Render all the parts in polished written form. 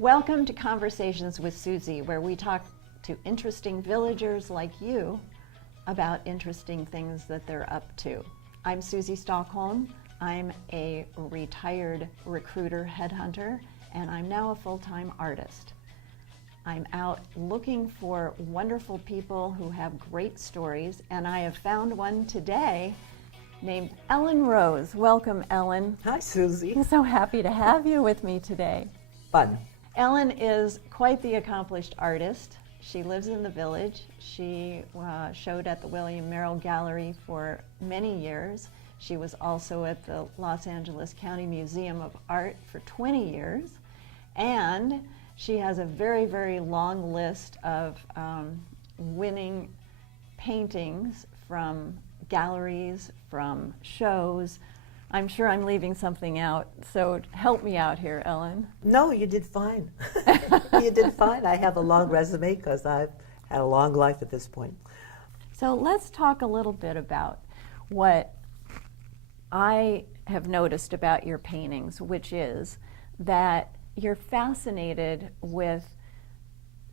Welcome to Conversations with Susie, where we talk to interesting villagers like you about interesting things that they're up to. I'm Susie Stockholm. I'm a retired recruiter headhunter, and I'm now a full-time artist. I'm out looking for wonderful people who have great stories, and I have found one today named Ellen Rose. Welcome, Ellen. Hi, Susie. I'm so happy to have you with me today. Fun. Ellen is quite the accomplished artist. She lives in the village. She showed at the William Merrill Gallery for many years. She was also at the Los Angeles County Museum of Art for 20 years. And she has a very, very long list of winning paintings from galleries, from shows. I'm sure I'm leaving something out, so help me out here, Ellen. No, you did fine. You did fine. I have a long resume because I've had a long life at this point. So let's talk a little bit about what I have noticed about your paintings, which is that you're fascinated with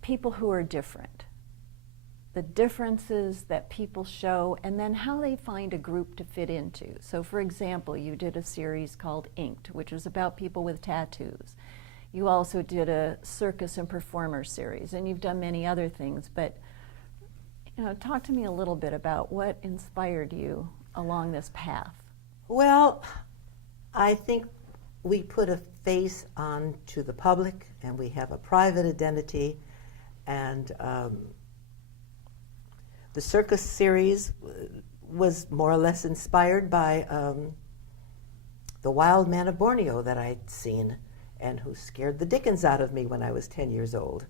people who are different, the differences that people show, and then how they find a group to fit into. So for example, you did a series called Inked, which was about people with tattoos. You also did a circus and performer series, and you've done many other things, but talk to me a little bit about what inspired you along this path. Well, I think we put a face on to the public, and we have a private identity, and the circus series was more or less inspired by the wild man of Borneo that I'd seen and who scared the dickens out of me when I was 10 years old.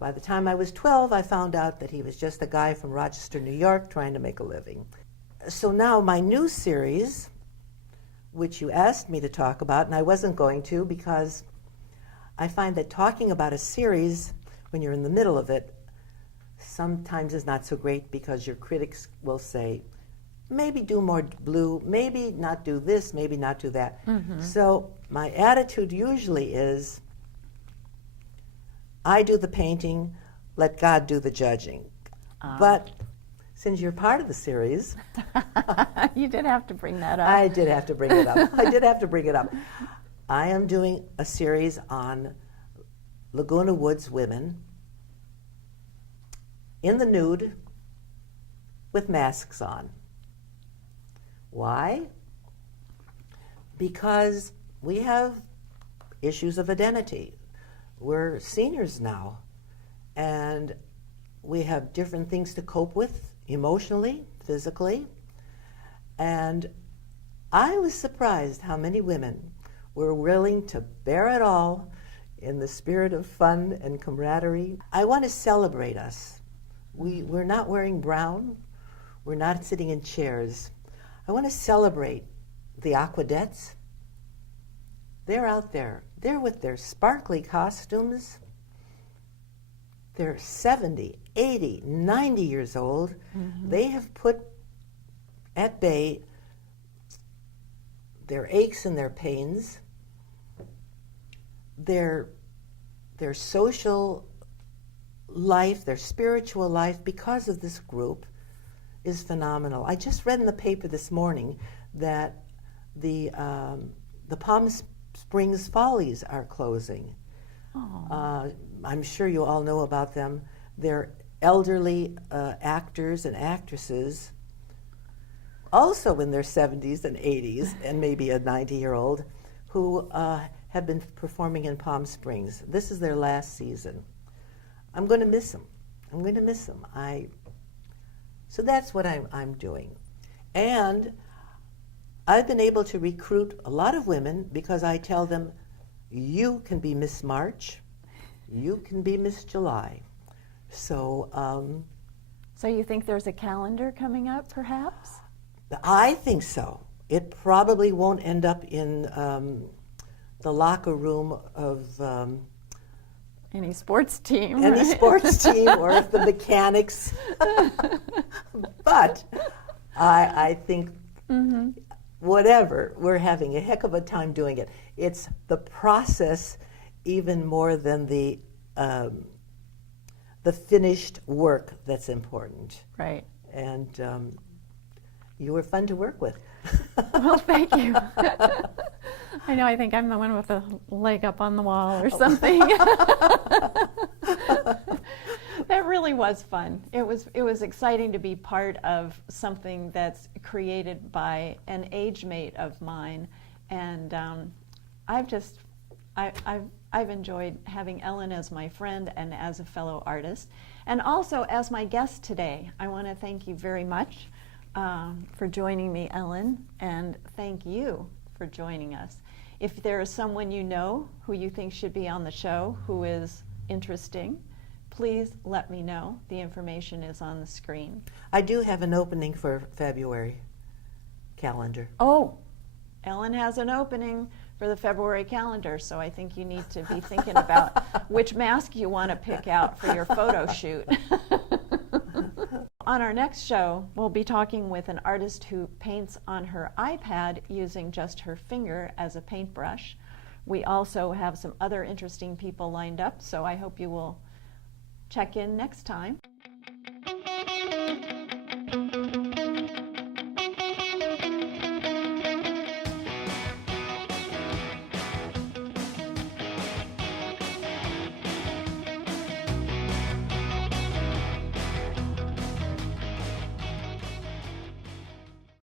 By the time I was 12, I found out that he was just a guy from Rochester, New York, trying to make a living. So now my new series, which you asked me to talk about, and I wasn't going to because I find that talking about a series when you're in the middle of it sometimes is not so great because your critics will say, maybe do more blue, maybe not do this, maybe not do that. Mm-hmm. So my attitude usually is, I do the painting, let God do the judging. But since you're part of the series... You did have to bring that up. I did have to bring it up. I did have to bring it up. I am doing a series on Laguna Woods women in the nude with masks on. Why? Because we have issues of identity. We're seniors now, and we have different things to cope with emotionally, physically, and I was surprised how many women were willing to bear it all in the spirit of fun and camaraderie. I want to celebrate us. We're not wearing brown. We're not sitting in chairs. I want to celebrate the Aquadettes. They're out there. They're with their sparkly costumes. They're 70, 80, 90 years old. Mm-hmm. They have put at bay their aches and their pains, their social life, their spiritual life, because of this group, is phenomenal. I just read in the paper this morning that the Palm Springs Follies are closing. I'm sure you all know about them. They're elderly actors and actresses, also in their 70s and 80s, and maybe a 90-year-old, who have been performing in Palm Springs. This is their last season. I'm going to miss them. I'm going to miss them. So that's what I'm doing. And I've been able to recruit a lot of women because I tell them, you can be Miss March, you can be Miss July. So you think there's a calendar coming up, perhaps? I think so. It probably won't end up in the locker room of any sports team. Any right? Sports team or the mechanics. But I think whatever, we're having a heck of a time doing it. It's the process even more than the finished work that's important. Right. And you were fun to work with. Well, thank you. I know, I think I'm the one with a leg up on the wall or something. That really was fun. It was exciting to be part of something that's created by an age mate of mine, and I've enjoyed having Ellen as my friend and as a fellow artist, and also as my guest today. I want to thank you very much for joining me, Ellen, and thank you for joining us. If there is someone you know who you think should be on the show who is interesting, please let me know. The information is on the screen. I do have an opening for February calendar. Oh, Ellen has an opening for the February calendar, so I think you need to be thinking about which mask you want to pick out for your photo shoot. On our next show, we'll be talking with an artist who paints on her iPad using just her finger as a paintbrush. We also have some other interesting people lined up, so I hope you will check in next time.